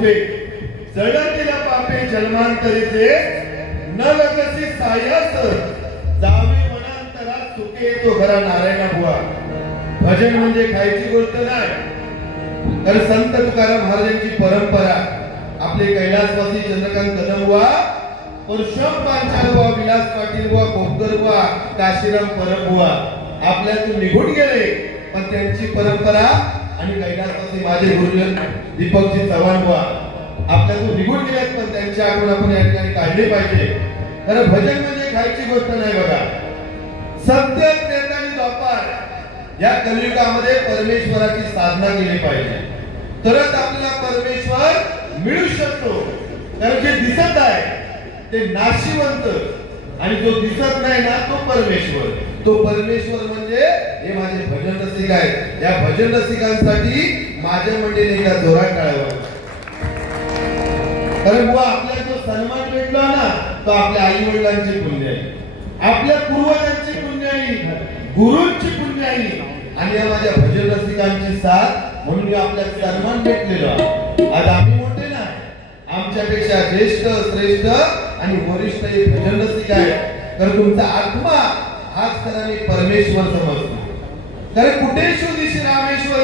सोपे जडतील पापे जन्मांतरीचे न लगसी सायास जावे वनांतरात सुखे तो घरा नारायणा बुवा. भजन म्हणजे खायची गोष्ट नाही, तर संत तुकाराम महाराजांची परंपरा आपले कैलासवासी चंद्रकांत कदम बुवा, परशुराम पांचाल बुवा, विलास पाटील बुवा, खोपकर बुवा, काशीराम परब बुवा आपल्यातून निघून गेले, पण त्यांची परंपरा आणि कैलासवासी माझे गुरुजन दीपकजी चव्हाण बुवा आपल्यातून निघून गेलेत, पण त्यांची आठवण आपण या ठिकाणी काढली पाहिजे. कारण भजन म्हणजे खायची गोष्ट नाही बघा. सत्य त्रेता आणि द्वापार या कलियुगामध्ये परमेश्वराची साधना केली पाहिजे, तरच आपल्याला परमेश्वर मिळू शकतो. कारण जे दिसत आहे ते नाशिवंत आणि जो दिसत नाही ना तो परमेश्वर. तो परमेश्वर म्हणजे हे माझे भजन रसिक आहेत. या भजन रसिकांसाठी माझ्या मंडळीने एका जोरात टाळावा. कारण बुवा आपल्याला जो सन्मान भेटला ना तो आपल्या आई वडिलांचे पुण्य आहे, आपल्या पूर्वजांची पुण्य आहे, गुरूंची पुण्य आहे आणि या माझ्या भजन रसिकांची साथ म्हणून मी आपल्याला सन्मान भेटलेला. आज आम्ही मोठे ना, आमच्यापेक्षा ज्येष्ठ श्रेष्ठ आणि वरिष्ठ हे भजन रसिक आहेत. तर तुमचा आत्मा हाच खऱ्याने परमेश्वर समजतो. कारण कुठे शोधिशी रामेश्वर,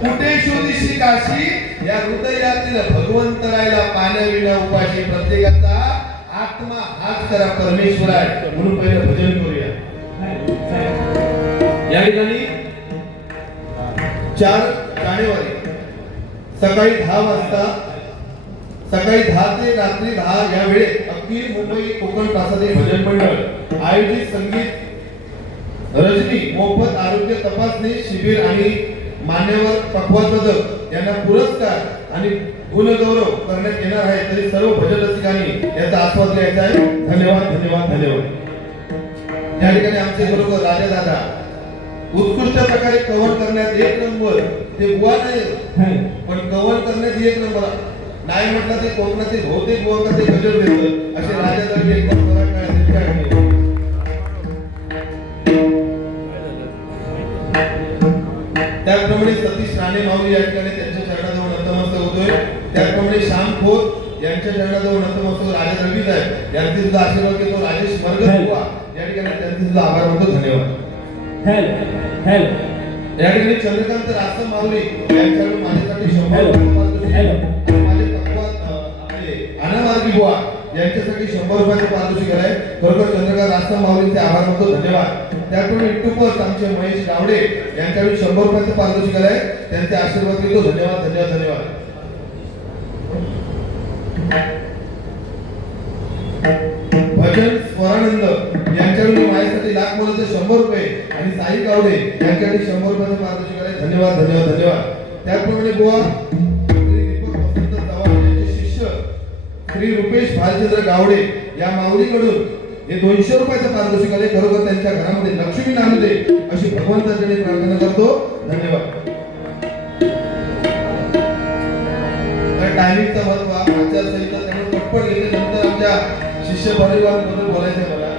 कुठे शोधिशी काशी, या हृदयातील भगवंत राहिला पाण्याविना उपाशी. प्रत्येकाचा आत्मा हाच खरा परमेश्वर आहे. म्हणून पहिलं भजन करूया. या ठिकाणी 4 जानेवारी सकाळी 10 वाजता, सकाळी 10 ते रात्री 10 या वेळेत अखिल मुंबई कोकण प्रासादिक भजन मंडळ आयोजित संगीत रजनी मोफत आरोग्य तपासणी शिबिर आणि मान्यवर पक्वापदक यांना पुरस्कार आणि गुणगौरव करण्यात येणार आहे. तरी सर्व भजन रसिकांनी याचा आस्वाद घ्यायचा आहे. धन्यवाद धन्यवाद धन्यवाद. या ठिकाणी आमचे बरोबर राजा दादा उत्कृष्ट प्रकारे कव्हर करण्यात 1 नंबर. ते बुवा नाही पण कव्हर करण्यात 1 नंबर नाही म्हटलं ते कोकणातील बहुतेक बुवा ते गजर देतात. असे राजा दादा एकदम त्याप्रमाणे सतीश राणे माऊली या ठिकाणी त्यांच्या चरणाजवळ नतमस्तक होतोय. त्याप्रमाणे श्याम खोत यांच्या चरणाजवळ नतमस्तक राजा रवी साहेब यांचे सुद्धा आशीर्वाद घेतो. राजेश मरगत बुवा या ठिकाणी त्यांचे सुद्धा आभार मानतो. धन्यवाद. या ठिकाणी चंद्रकांत रासम माऊली यांच्याकडून माझ्यासाठी 100 रुपये माझे पक्वात आपले अनामार्गी बुवा यांच्यासाठी 100 रुपयाचे पारितोषिक आहे. खरोखर चंद्रकांत रासम माऊलींचे आभार मानतो. धन्यवाद. त्याकडून युट्यूबवर आमचे महेश गावडे यांच्याकडून 100 रुपयाचे पारितोषिक आहे. त्यांचे आशीर्वाद घेतो. धन्यवाद धन्यवाद धन्यवाद. भजन स्वरानंद यांच्याकडून माझ्यासाठी लाख मोलाचे 100 रुपये आणि साई गावडे यांच्यासाठी 100 रुपयाचे पारितोषिक आहे. धन्यवाद धन्यवाद धन्यवाद. त्याचप्रमाणे बुवा श्री दीपक वसंत चव्हाण यांचे शिष्य श्री रुपेश भालचंद्र गावडे या माऊलीकडून हे 200 रुपयाचे पारितोषिक आले. खरोखर त्यांच्या घरामध्ये लक्ष्मी नांदू दे अशी भगवंताकडे प्रार्थना करतो. धन्यवाद. टायमिंगचा महत्व आचारसंहिता त्यामुळे पटपट घेते. नंतर आमच्या शिष्य परिवाराबद्दल बोलायचं आहे मला.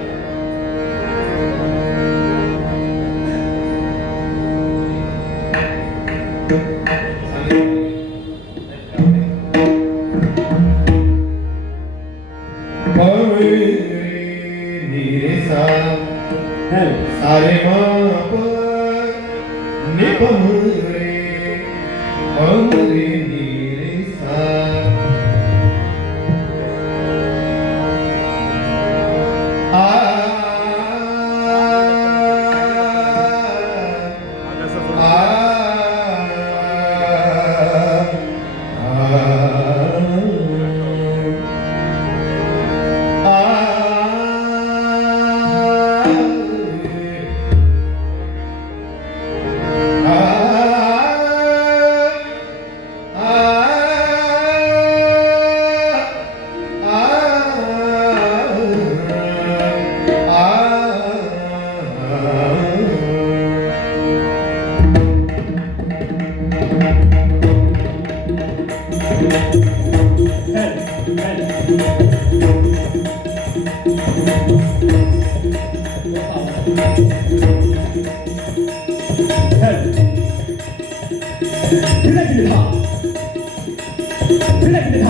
सारे माप निपमरे अमरे नीरे सा Direct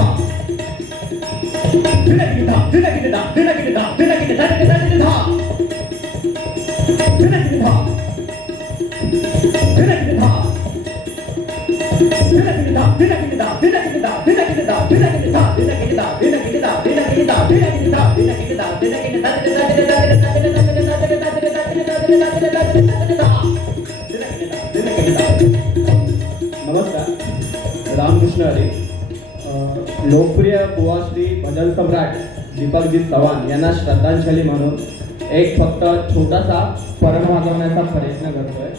नमस्कार, रामकृष्ण हरी. लोकप्रिय बुवाश्री भजन सम्राट दीपकजी चव्हाण यांना श्रद्धांजली म्हणून एक फक्त छोटासा परम वाजवण्याचा प्रयत्न करतोय.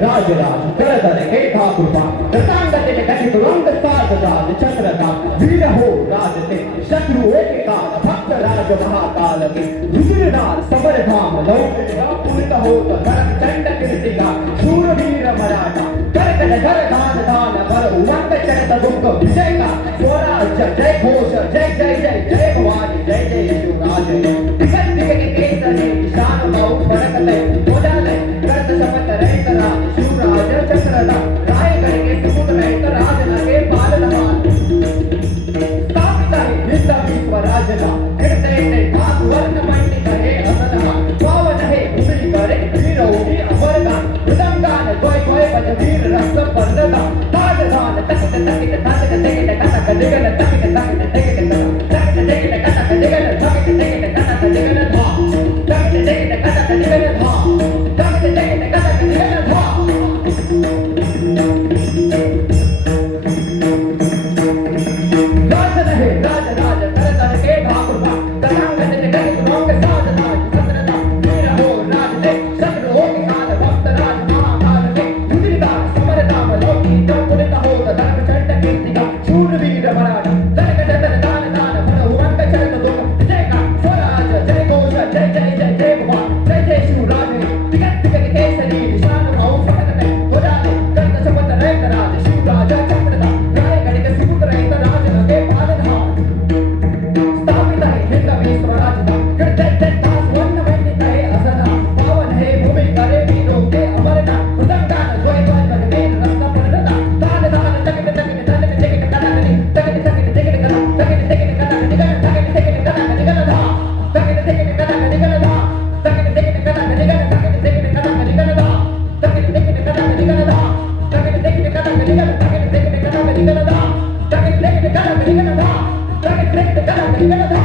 राज करतरे हे ठाकुरपा रतांगते कटी तुरंग साध राज चक्रता वीर हो राजते शत्रु एक काल भक्त राज महाकाल के रुद्रनाथ समर धाम लौकिका पूरित होत धर्म चंड कीर्तिका शूरवीर मराठा करकट धर दान दान कर उवंत चरत दुख विजय का स्वराज्य जय घोष जय जय जय जय भवानी जय जय शिवराज दिगंत के केसरी शान बहु बरकते मोदाले करत शपथ रैतरा शिवराज चक्रदा रायगढ़ के सुमुद रैत राज लगे बाल लमान स्थापित है विश्व विश्वराजना कीर्तने भागवत पंडित है असदमा पावन है भूमि करे वीरौरी अमरगान मृदंगान कोय कोय बज वीर रस पर्ददा ताजदान तकित तकित ताजक तकित कटक दिगन तकित तकित तकित तकित तकित कटक दिगन तकित तकित कटक दिगन धा तकित तकित कटक दिगन धा तकित तकित कटक दिगन धा राज रहे राज राज कर कर के ठाकुरपा तनांग ने कहीं तुरंग साध राज सत्रदा वीर हो राज दे शत्रु हो के काल भक्त राज महाकाल के रुद्रदा समर धाम लौकी चौकुलित हो धर्म चंड कीर्तिका शूरवीर मराठा तरकट तर दान दान फल हुवंत चरत दुख विजय का स्वराज जय घोष जय जय जय जय भगवान जय जय शिवराज दिगंत के केसरी निशान बहु फटकते होजाले करत शपथ रैत राज शिवराज चक्रदा रायगढ़ के सुमुद रैत राज लगे बालधाम स्थापित है हिंद विश्वराजना कीर्तने दासवन्न पंडित है असदा पावन है भूमि करे वीरों के अमरना मृदंगान द्वय द्वय बज वीर रस पर्ददा दान दान तकित तकित तकित तकित कटकनी तकित तकित तकित कटक तकित तकित कटक निगन तकित तकित कटक निगन धा तकित तकित कटक निगन धा तकित तकित कटक निगन तकित तकित कटक निगन धा तकित तकित कटक निगन धा तकित तकित कटक निगन तकित तकित कटक निगन धा तकित तकित कटक निगन धा तकित तकित कटक निगन धा.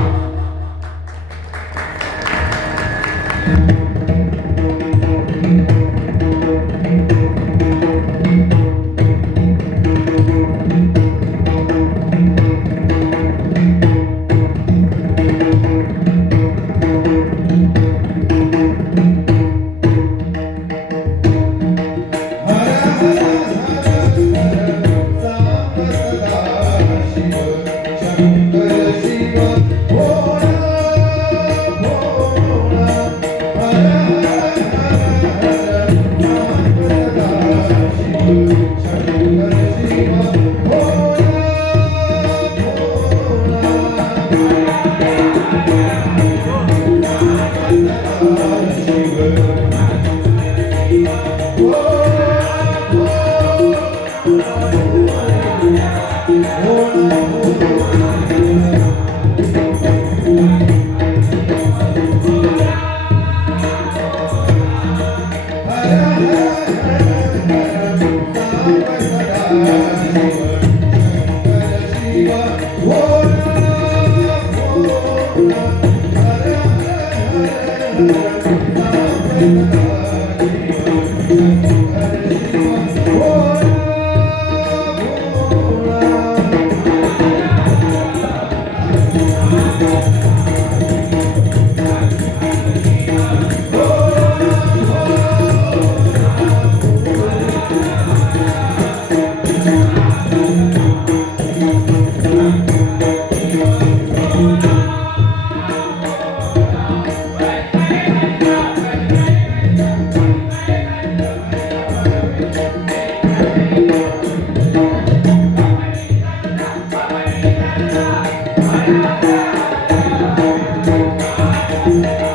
Bye.